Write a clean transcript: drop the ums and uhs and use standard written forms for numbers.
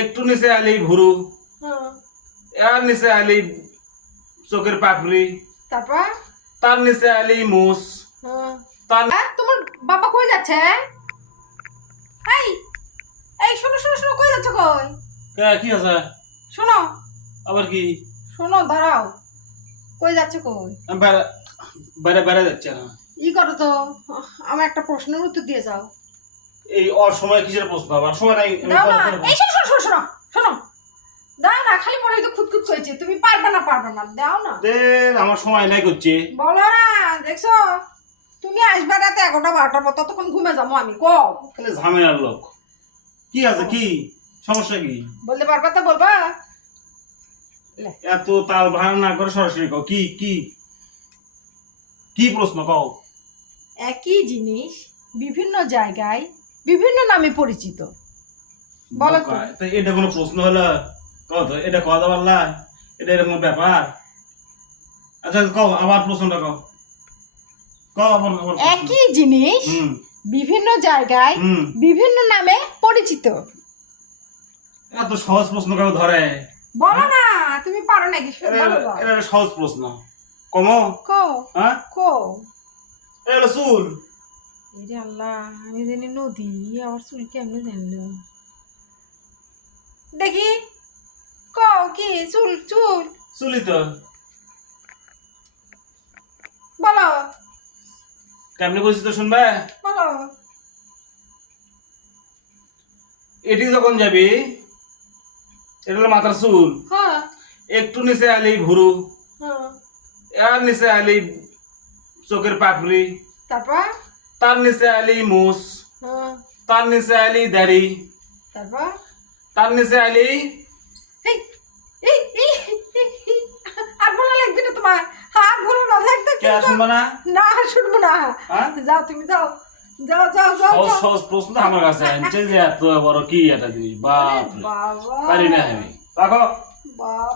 একটু নিচে আলি ভুরু, হ্যাঁ, এর নিচে আলি চোখের পাপড়ি, তারপর তার নিচে আলি মুস, হ্যাঁ। তার তোমার বাবা কই যাচ্ছে? এই এই শোনো শোনো শোনো, কই যাচ্ছে কই? কি আছে শোনো আবার কি? শোনো, দাঁড়াও। কই যাচ্ছে কই? আমি বাইরে বাইরে বাইরে যাচ্ছে না। ই করো তো, আমার একটা প্রশ্নের উত্তর দিয়ে যাও। এই অসময়ে কিসের প্রশ্ন? আবার সময় নাই, আমি দাও পরে না, পরে বলবো। এই শোনো শোনো শোনো শোনো শোনো, দাও না, খালি মনে হয়তো খুঁতখুত হয়েছে, তুমি পারবে না পারবে না, দাও না। দে, আমার সময় নাই করছে। বলো না, দেখছো তুমি আসবে রাতে 11টা 12টার পর, ততক্ষণ ঘুমে যাবো আমি। কও, খালি ঝামেলার লোক। কি আছে, কি সমস্যা কি? বলতে পারবা তো বলবা। এত তাল ভাড়া না করে সরাসরি কও, কি কি কি প্রশ্ন কও? একই জিনিস বিভিন্ন জায়গায় বিভিন্ন নামে পরিচিত, বলো তো। তা এটা কোনো প্রশ্ন হলো? কও তো, এটা কও তো পারলা? এটা এরকম ব্যাপার? আচ্ছা কও, আবার প্রশ্নটা কও। কও আবার আবার প্রশ্ন। একই জিনিস হুম বিভিন্ন জায়গায় হুম বিভিন্ন নামে পরিচিত, এত সহজ প্রশ্ন কেউ ধরে? বলো না, তুমি পারো নাকি? এটা বলো বলো। এটা একটা সহজ প্রশ্ন। কমো? কো হ্যাঁ, কো এটা হলো চুল। এরে আল্লাহ, আমি জানি নদী, আমার চুল কেমনে জানলো? দেখি, কো কি? চুল চুল, চুলই তো। বলো কেমনি বলছি তো শুনবে? বলো। এটি যখন যাবি, এটা হলো মাথার চুল। হ্যাঁ একটু নিচে আলি ভুরু, হ্যাঁ, এর নিচে আলি চোখের পাপড়ি, তারপর তার নিচে আলি মুস, হ্যাঁ, তার নিচে আলি দাড়ি, তারপর তার নিচে আলি এই এই এই এই, আর বলা লাগবে না তোমার, আর বলো না, লাগবে কে শুনবে না? না, শুনবো না। হ্যাঁ? যাও তুমি যাও, যাও যাও যাও সহজ যাও। সহজ প্রশ্ন আমার কাছে আনছে যে এত বড় কি একটা জিনিস, বাপ রে। বাবা, পারি না আমি। রাখো। বাপ।